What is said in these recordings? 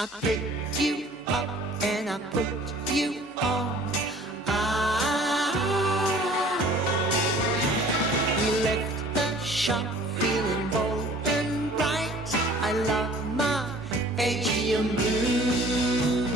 I picked you up and I put you on. We left the shop feeling bold and bright. I love my Aegean blue.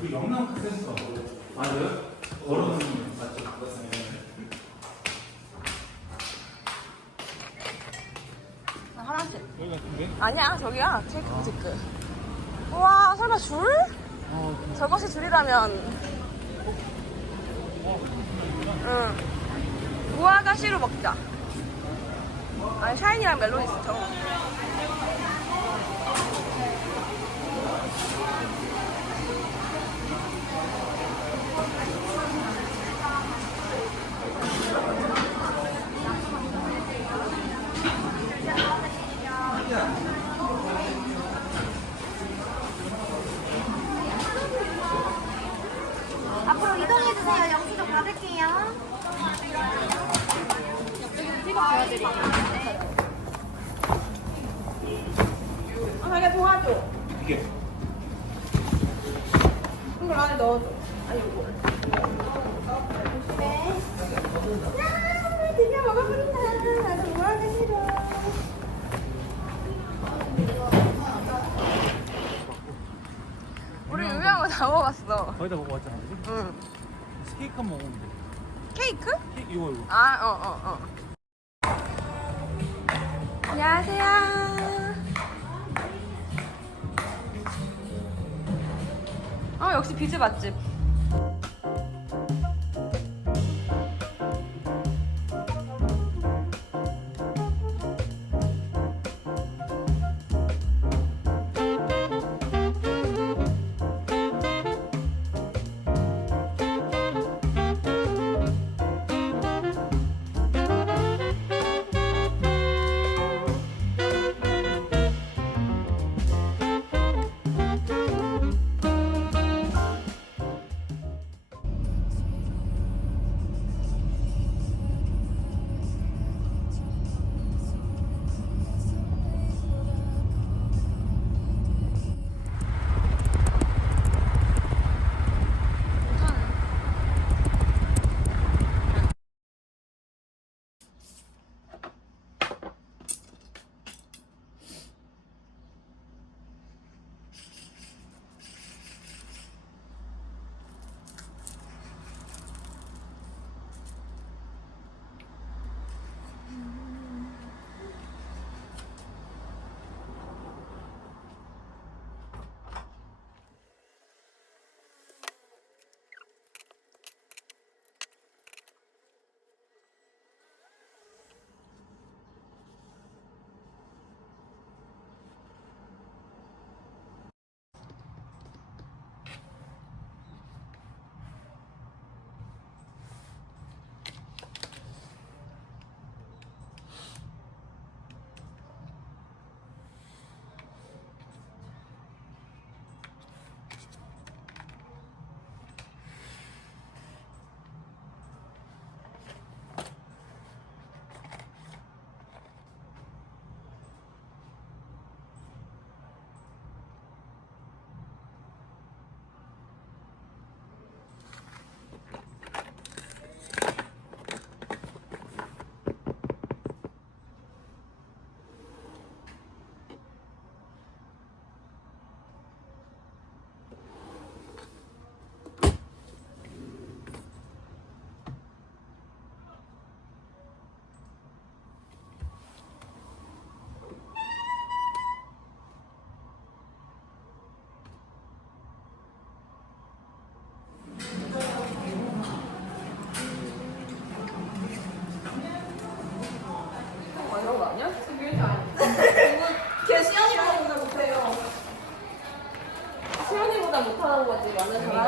그 영남 카센터 맞아요? 걸어놓는 맞죠? 하나씩. 여기 같은데? 아니야, 저기야. 체크, 체크. 우와, 설마 줄? 저것이 줄이라면. 응. 무화과시로 먹자. 아니, 샤이니랑 멜론 있어. 앞으로 이동해주세요. 영수증 받을게요. 자기가 도와줘. 이게 이걸 안에 넣어줘. 아니, 이거. 네. 야, 드디어 먹어버린다. 나도 뭐하기 싫어. 우리 유명한 거 다 먹어봤어. 거의 다 먹어봤잖아, 그지? 응. 스테이크 한번 먹으면 돼. 케이크? 이거. 아, 안녕하세요. 역시 비즈 맛집. 생각보다 못하는 거지. 완전 잘하.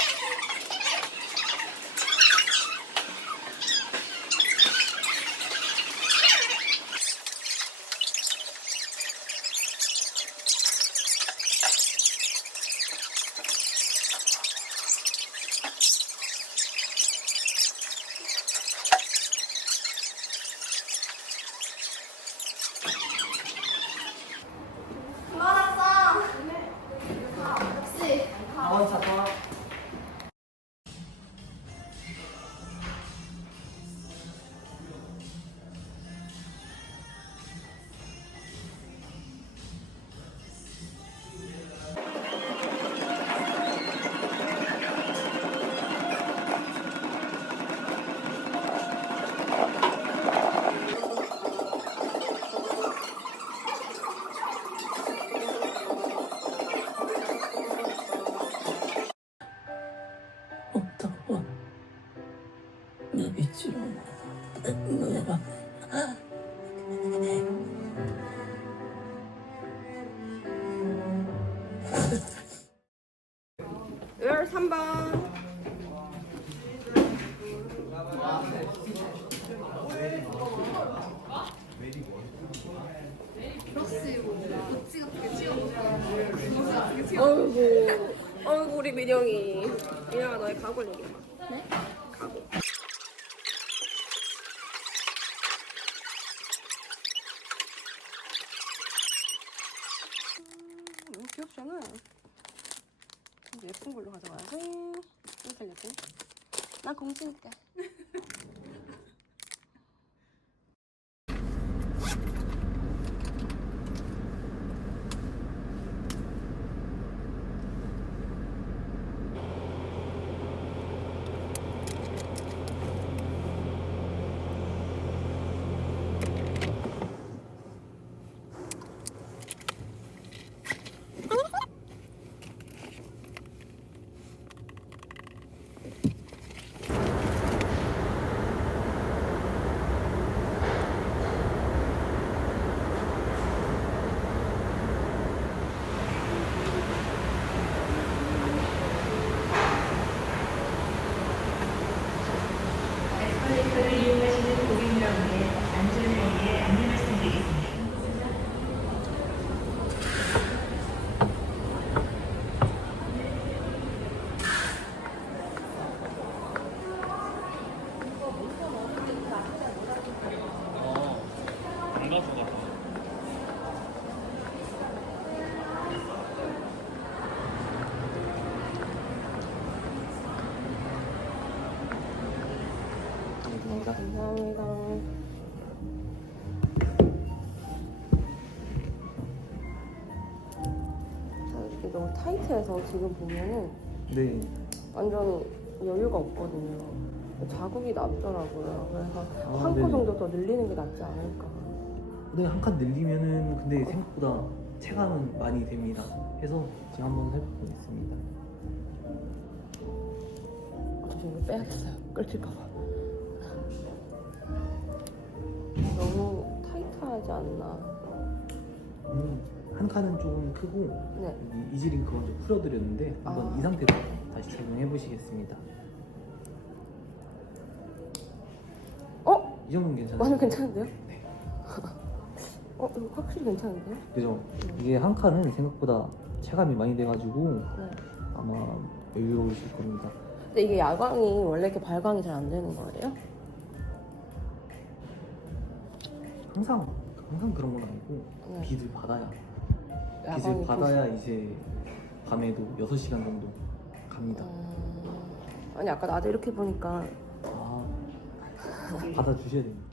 없다고 나 믿지로 너야. 13번. 어이구, 어이구 우리 민영이. 민영아 너의 각오를 얘기해봐. 네? 각오. 너무 귀엽잖아. 이제 예쁜 걸로 가져가야지. 이렇게 예쁜. 나 공주니까. 안 가져가. 감사합니다. 이렇게 너무 타이트해서 지금 보면은 네. 완전 여유가 없거든요. 자국이 남더라고요. 그래서 한 코 네네. 정도 더 늘리는 게 낫지 않을까. 네, 한 칸 늘리면은 근데 생각보다 체감은 많이 됩니다. 해서 지금 한번 해보겠습니다. 저 이거 빼야겠어요. 끌릴까봐. 너무 타이트하지 않나. 한 칸은 조금 크고 네. 이 이지링크 먼저 풀어드렸는데 한번 아. 이 상태로 다시 적용해 보시겠습니다. 어? 이 정도는 괜찮아요. 완전 괜찮은데요? 네. 이거 확실히 괜찮은데요? 그죠? 이게 한 칸은 생각보다 체감이 많이 돼가지고 네. 아마 여유로우실 겁니다. 근데 이게 야광이 원래 이렇게 발광이 잘 안 되는 거예요? 항상 그런 건 아니고 네. 빛을 받아야 야광이 빛을 받아야 이제 밤에도 6시간 정도 갑니다. 아니 아까 나도 이렇게 보니까 아, 받아주셔야 됩니다.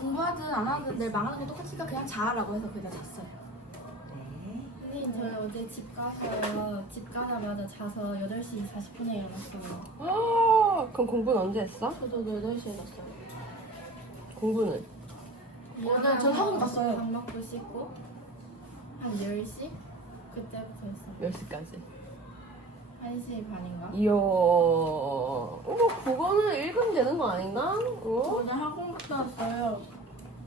공부하든 안 하든 내일 망하는 건 똑같으니까 그냥 자라고 해서 그냥 잤어요. 선생님 저희 어제 집 가서요. 집 가자마자 자서 8시 40분에 일어났어요. 그럼 공부는 언제 했어? 저도 8시에 잤어요. 공부는? 오늘 전 학원 갔어요. 밥 먹고 씻고 한 10시? 그때부터 했어요. 몇 시까지? 1시 반인가? 이야, 그거는 읽으면 되는 거 아닌가? 오늘 학원 갔다 왔어요.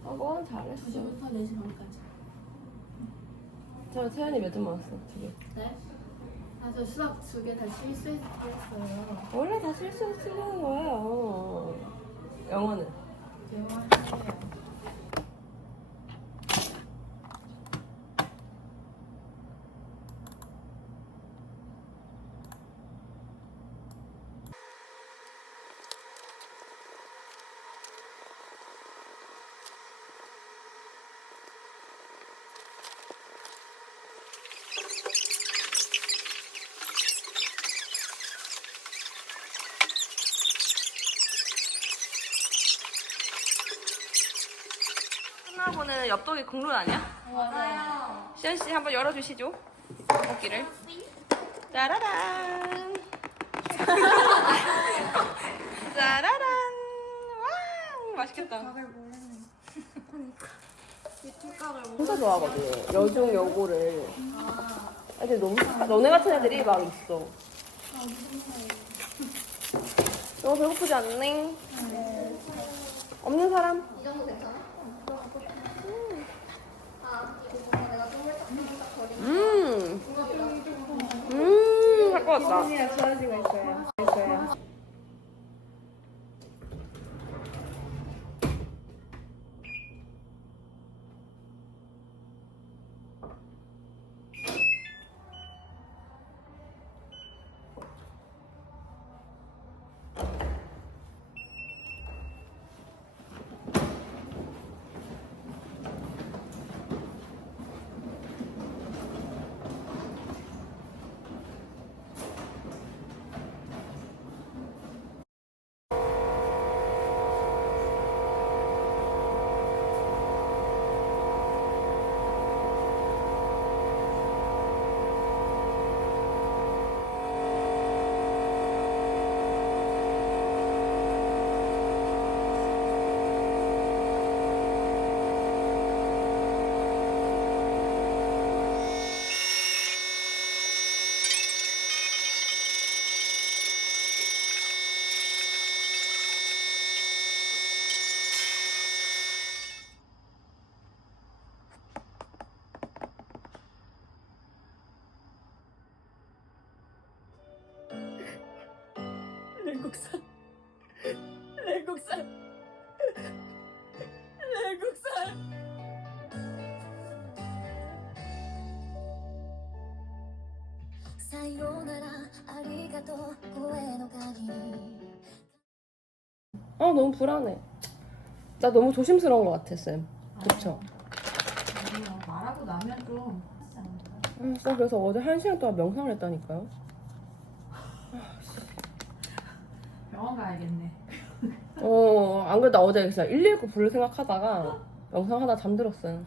그건 잘했어. 2시부터 4시 반까지. 저 태연이 몇 점 맞았어? 2개. 네? 아, 저 수학 2개 다 실수했어요. 원래 다 실수하는 거예요. 영어는? 영어하세요. 끝나고는 엽떡이 국룰 아니야? 맞아요. 시연씨 한번 열어주시죠. 떡볶이를. 짜라란. 짜라란. 와, 맛있겠다. 진짜 좋아하거든. 여중 여고를. 애들 너무 너네 같은 애들이 막 있어. 너무 배고프지 않니? 없는 사람? 갖고 왔다. 내국산 내국산 내국산 너무 불안해. 나 너무 조심스러운 것 같아, 쌤. 그쵸? 말하고 나면 좀 쌤 그래서 어제 1시간 동안 명상을 했다니까요. 병원 가야겠네. 안 그래도 나 어제 진짜 119 부를 생각하다가 명상하다 잠들었어요.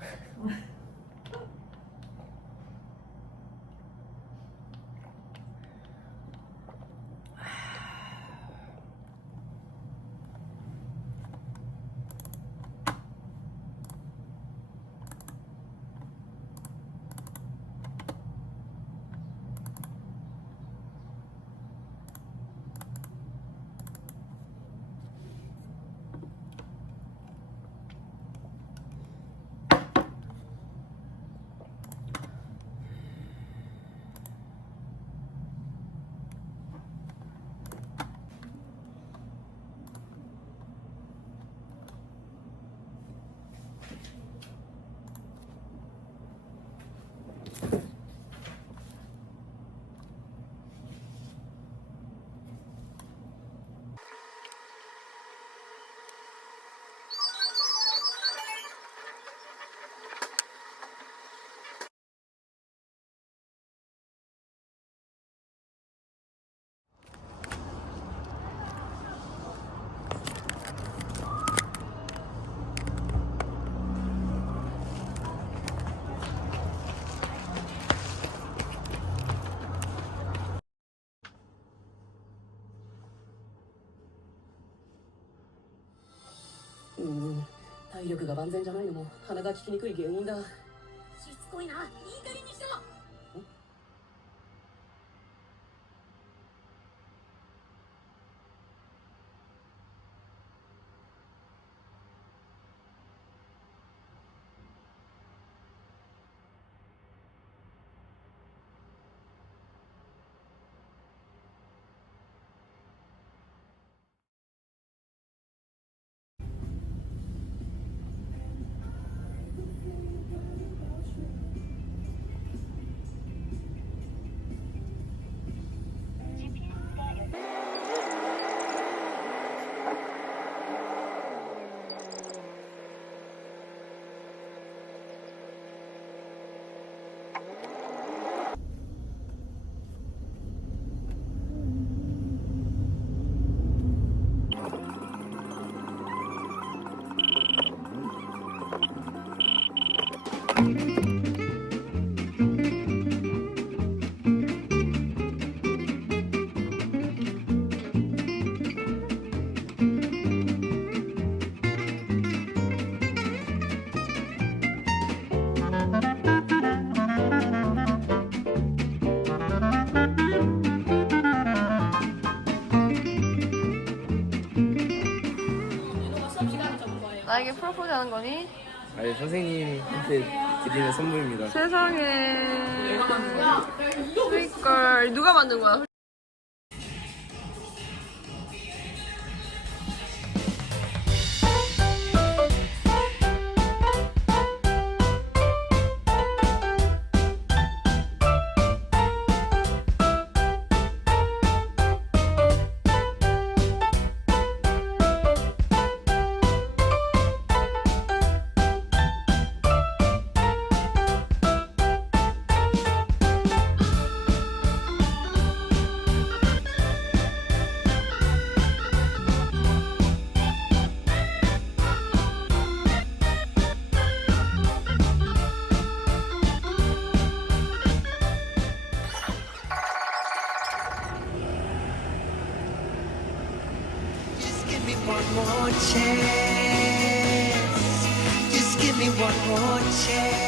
体力が万全じゃないのも鼻が利きにくい原因だ。しつこいな。いい加減にしろ。나에게 프로포즈 하는 거니? 아니 선생님한테 드리는 선물입니다. 세상에. 스윗걸. 누가 만든 거야? Just give me one more chance. Just give me one more chance.